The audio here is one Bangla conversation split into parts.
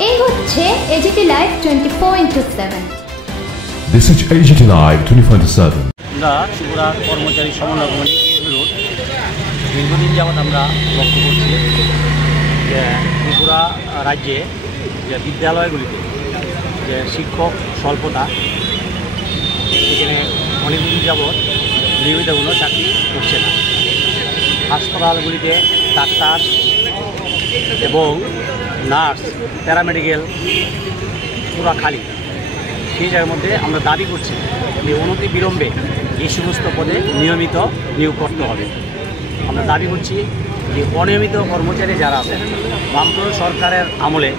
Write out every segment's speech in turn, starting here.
এই হচ্ছে AGT live 24/7। This is AGT Live 24/7. আমরা ত্রিপুরা কর্মচারী সমন্বয় কমিটি বিরোধ দীর্ঘদিন যাবৎ আমরা লক্ষ্য করছি যে ত্রিপুরা রাজ্যে যে বিদ্যালয়গুলিতে যে শিক্ষক স্বল্পতা, সেখানে অনেকদিন যাবৎ নিয়মিত কোনো চাকরি করছে না। হাসপাতালগুলিতে ডাক্তার এবং নার্স, প্যারামেডিক্যাল পুরো খালি। সেই জায়গার মধ্যে আমরা দাবি করছি যে অনতি বিলম্বে এই সমস্ত পদে নিয়মিত নিয়োগ করতে হবে। আমরা দাবি করছি যে অনিয়মিত কর্মচারী যারা আছেন, বামফ্রন্ট সরকারের আমলে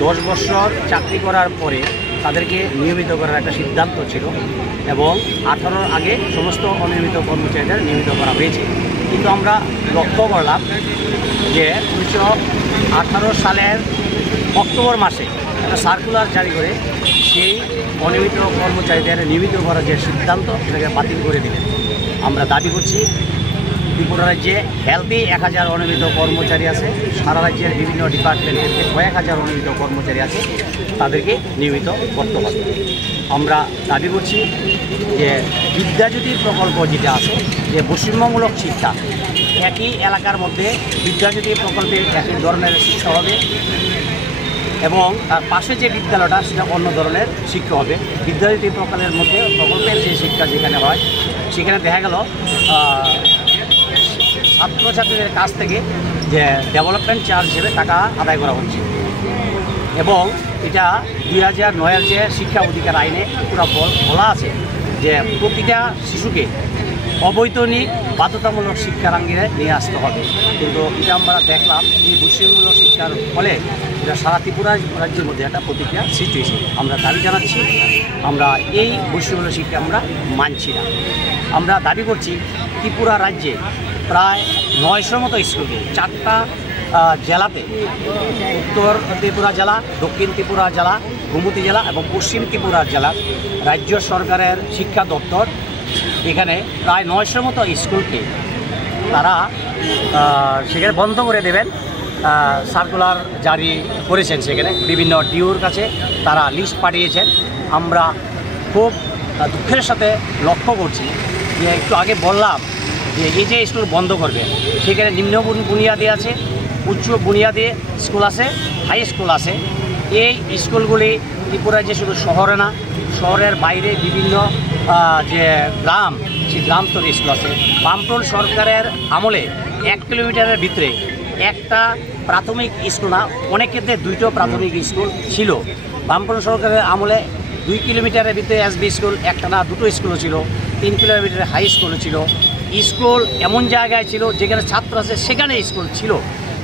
10 বছর চাকরি করার পরে তাদেরকে নিয়মিত করার একটা সিদ্ধান্ত ছিল এবং 18-র আগে সমস্ত অনিয়মিত কর্মচারীদের নিয়মিত করা হয়েছে। কিন্তু আমরা লক্ষ্য করলাম যে 1918 সালের অক্টোবর মাসে একটা সার্কুলার জারি করে সেই অনিয়মিত কর্মচারীদের নিয়মিত করার যে সিদ্ধান্ত সেটাকে বাতিল করে দিলেন। আমরা দাবি করছি ত্রিপুরা রাজ্যে হেলদি 1000 অনিয়মিত কর্মচারী আছে, সারা রাজ্যের বিভিন্ন ডিপার্টমেন্টের কয়েক হাজার অনিয়মিত কর্মচারী আছে, তাদেরকে নিয়মিত করতে হবে। আমরা দাবি করছি যে বিদ্যাজ্যোতি প্রকল্প যেটা আছে, যে বৈষম্যমূলক শিক্ষা, একই এলাকার মধ্যে বিদ্যাজ্যোতি প্রকল্পে একই ধরনের শিক্ষা হবে এবং তার পাশে যে বিদ্যালয়টা সেটা অন্য ধরনের শিক্ষা হবে। বিদ্যাজ্যোতি প্রকল্পের মধ্যে প্রকল্পের যে শিক্ষা যেখানে হয়, সেখানে দেখা গেল ছাত্রছাত্রীদের কাছ থেকে যে ডেভেলপমেন্ট চার্জ হিসেবে টাকা আদায় করা হচ্ছে এবং এটা 2009-এর যে শিক্ষা অধিকার আইনে পুরো বলা আছে যে প্রতিটা শিশুকে অবৈতনিক বাধ্যতামূলক শিক্ষার আঙ্গিনে নিয়ে আসতে হবে। কিন্তু এটা আমরা দেখলাম এই বৈষম্যমূলক শিক্ষার ফলে এটা সারা ত্রিপুরা রাজ্যের মধ্যে একটা প্রতিক্রিয়া সৃষ্টি হয়েছে। আমরা দাবি জানাচ্ছি আমরা এই বৈষম্যমূলক শিক্ষা আমরা মানছি না। আমরা দাবি করছি ত্রিপুরা রাজ্যে প্রায় 900 মতো স্কুলকে 4টা জেলাতে, উত্তর ত্রিপুরা জেলা, দক্ষিণ ত্রিপুরা জেলা, গোমতী জেলা এবং পশ্চিম ত্রিপুরা জেলা রাজ্য সরকারের শিক্ষা দপ্তর এখানে প্রায় 900 মতো স্কুলকে তারা সেখানে বন্ধ করে দেবেন সার্কুলার জারি করেছেন। সেখানে বিভিন্ন ডিওর কাছে তারা লিস্ট পাঠিয়েছেন। আমরা খুব দুঃখের সাথে লক্ষ্য করছি যে একটু আগে বললাম যে এই যে স্কুল বন্ধ করবে, সেখানে নিম্ন বুনিয়াদী আছে, উচ্চ বুনিয়াদী স্কুল আছে, হাই স্কুল আছে। এই স্কুলগুলি ত্রিপুরায় যে শুধু শহরে না, শহরের বাইরে বিভিন্ন যে গ্রাম, সেই গ্রাম স্তরের স্কুল আছে। বামফ্রন্ট সরকারের আমলে 1 কিলোমিটারের ভিতরে একটা প্রাথমিক স্কুল না, অনেক ক্ষেত্রে 2টো প্রাথমিক স্কুল ছিল। বামফ্রন্ট সরকারের আমলে 2 কিলোমিটারের ভিতরে এসবি স্কুল একটা না 2টো স্কুলও ছিল, 3 কিলোমিটারের হাই স্কুলও ছিল। স্কুল এমন জায়গায় ছিল যেখানে ছাত্র আছে সেখানে স্কুল ছিল।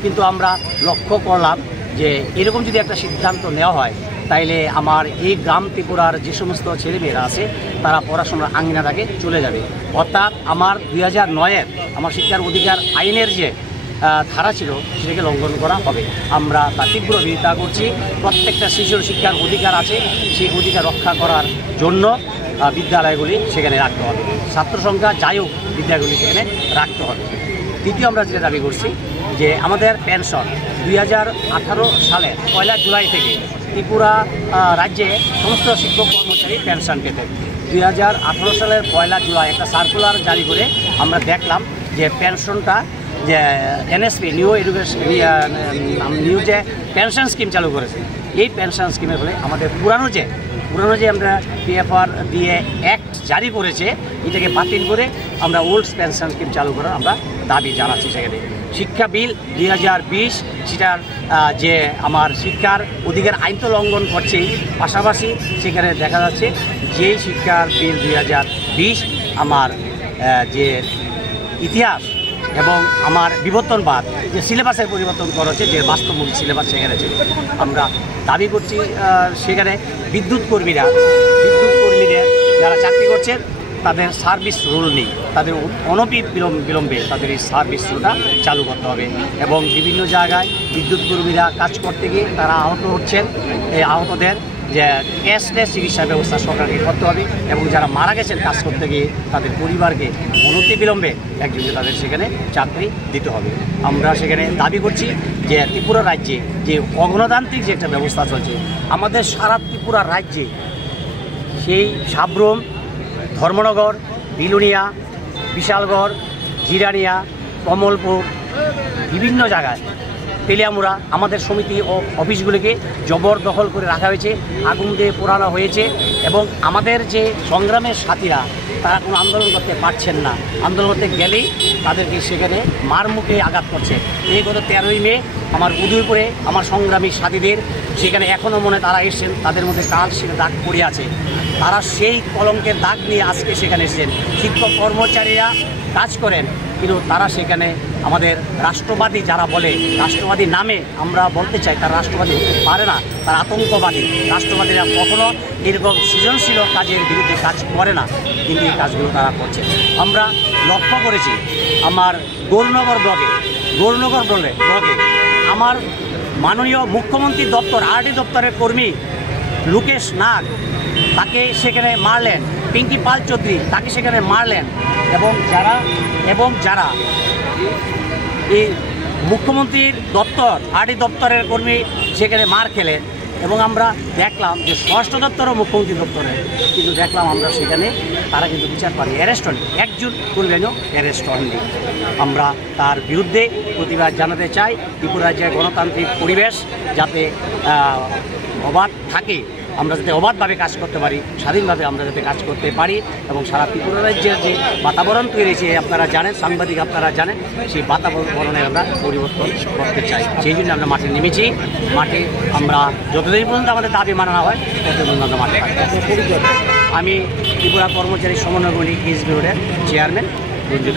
কিন্তু আমরা লক্ষ্য করলাম যে এরকম যদি একটা সিদ্ধান্ত নেওয়া হয় তাইলে আমার এই গ্রাম ত্রিপুরার যে সমস্ত ছেলেমেয়েরা আছে তারা পড়াশোনার আঙিনাটাকে চলে যাবে। অর্থাৎ আমার 2009-এর আমার শিক্ষার অধিকার আইনের যে ধারা ছিল সেটাকে লঙ্ঘন করা হবে। আমরা তার তীব্র বিরোধিতা করছি। প্রত্যেকটা শিশুর শিক্ষার অধিকার আছে, সেই অধিকার রক্ষা করার জন্য বিদ্যালয়গুলি সেখানে রাখতে হবে। ছাত্র সংখ্যা যাই হোক, বিদ্যালয়গুলি সেখানে রাখতে হবে। দ্বিতীয় আমরা যেটা দাবি করছি যে আমাদের পেনশন 2018 সালের 1 জুলাই থেকে ত্রিপুরা রাজ্যে সমস্ত শিক্ষক কর্মচারী পেনশন পেতেন। 2018 সালের 1 জুলাই একটা সার্কুলার জারি করে আমরা দেখলাম যে পেনশনটা যে এনএসপি নিউ যে পেনশন স্কিম চালু করেছে, এই পেনশন স্কিমের ফলে আমাদের পুরানো যে আমরা পিএফআর দিয়ে অ্যাক্ট জারি করেছে, এটাকে বাতিল করে আমরা ওল্ড পেনশন স্কিম চালু করার আমরা দাবি জানাচ্ছি। সেখানে শিক্ষা বিল 2020 সেটার যে আমার শিক্ষার অধিকার আইন তো লঙ্ঘন করছেই, পাশাপাশি সেখানে দেখা যাচ্ছে যে শিক্ষার বিল 2020 আমার যে ইতিহাস এবং আমার বিবর্তনবাদ যে সিলেবাসের পরিবর্তন করা হচ্ছে, যে বাস্তবমূলক সিলেবাস সেখানে ছিল। আমরা দাবি করছি সেখানে বিদ্যুৎ কর্মীদের যারা চাকরি করছেন তাদের সার্ভিস রুল নেই, তাদের বিলম্বে তাদের এই সার্ভিস রুলটা চালু করতে হবে। এবং বিভিন্ন জায়গায় বিদ্যুৎ কর্মীরা কাজ করতে গিয়ে তারা আহত হচ্ছেন, এই আহতদের যে ক্যাশলেস চিকিৎসা ব্যবস্থা সরকারকে করতে হবে এবং যারা মারা গেছেন কাজ করতে গিয়ে তাদের পরিবারকে অনতিবিলম্বে একজনকে তাদের সেখানে চাকরি দিতে হবে। আমরা সেখানে দাবি করছি যে ত্রিপুরা রাজ্যে যে অগণতান্ত্রিক যে একটা ব্যবস্থা চলছে, আমাদের সারা ত্রিপুরা রাজ্যে সেই সাব্রুম, ধর্মনগর, বিলুনিয়া, বিশালগড়, জিরানিয়া, কমলপুর, বিভিন্ন জায়গায় তেলিয়ামুড়া আমাদের সমিতি ও অফিসগুলিকে জবরদখল করে রাখা হয়েছে, আগুন দিয়ে পোড়ানো হয়েছে এবং আমাদের যে সংগ্রামের সাথীরা তারা কোনো আন্দোলন করতে পারছেন না। আন্দোলন করতে গেলেই তাদেরকে সেখানে মার মুখে আঘাত করছে। এই গত 13ই মে আমার উদয়পুরে আমার সংগ্রামী সাথীদের সেখানে এখনও মনে তারা এসছেন, তাদের মধ্যে কাল সেখানে দাগ পড়ে আছে। তারা সেই কলঙ্কের দাগ নিয়ে আজকে সেখানে এসেছেন। শিক্ষক কর্মচারীরা কাজ করেন কিন্তু তারা সেখানে আমাদের রাষ্ট্রবাদী যারা বলে, রাষ্ট্রবাদী নামে আমরা বলতে চাই তারা রাষ্ট্রবাদী হতে পারে না, তারা আতঙ্কবাদী। রাষ্ট্রবাদীরা কখনো এরকম সৃজনশীল কাজের বিরুদ্ধে কাজ করে না, কিন্তু এই কাজগুলো তারা করছে। আমরা লক্ষ্য করেছি আমার গৌরনগর ব্লগে আমার মাননীয় মুখ্যমন্ত্রী দপ্তর আরডি দপ্তরের কর্মী লোকেশ নাগ তাকে সেখানে মারলেন, পিঙ্কি পাল চৌধুরী তাকে সেখানে মারলেন এবং যারা এই মুখ্যমন্ত্রীর দপ্তর আরডি দপ্তরের কর্মী সেখানে মার খেলেন এবং আমরা দেখলাম যে স্বরাষ্ট্র দপ্তরও মুখ্যমন্ত্রী দপ্তরে, কিন্তু দেখলাম আমরা সেখানে তারা কিন্তু বিচার পাননি, অ্যারেস্ট হননি, একজন কর্মীও অ্যারেস্ট হননি। আমরা তার বিরুদ্ধে প্রতিবাদ জানাতে চাই। ত্রিপুরা রাজ্যের গণতান্ত্রিক পরিবেশ যাতে অবাধ থাকে, আমরা যাতে অবাধভাবে কাজ করতে পারি, স্বাধীনভাবে আমরা যাতে কাজ করতে পারি এবং সারা ত্রিপুরা রাজ্যের যে বাতাবরণ তৈরি হয়েছে আপনারা জানেন, সাংবাদিক আপনারা জানেন, সেই বাতাবরণে আমরা পরিবর্তন করতে চাই। সেই জন্য আমরা মাঠে নেমেছি। মাঠে আমরা যতদিন পর্যন্ত আমাদের দাবি মানানো হয় ততদিন পর্যন্ত আমরা মাঠে থাকি। আমি ত্রিপুরা কর্মচারী সমন্বয় কমিটি কেস বিরোধের চেয়ারম্যান রঞ্জিত।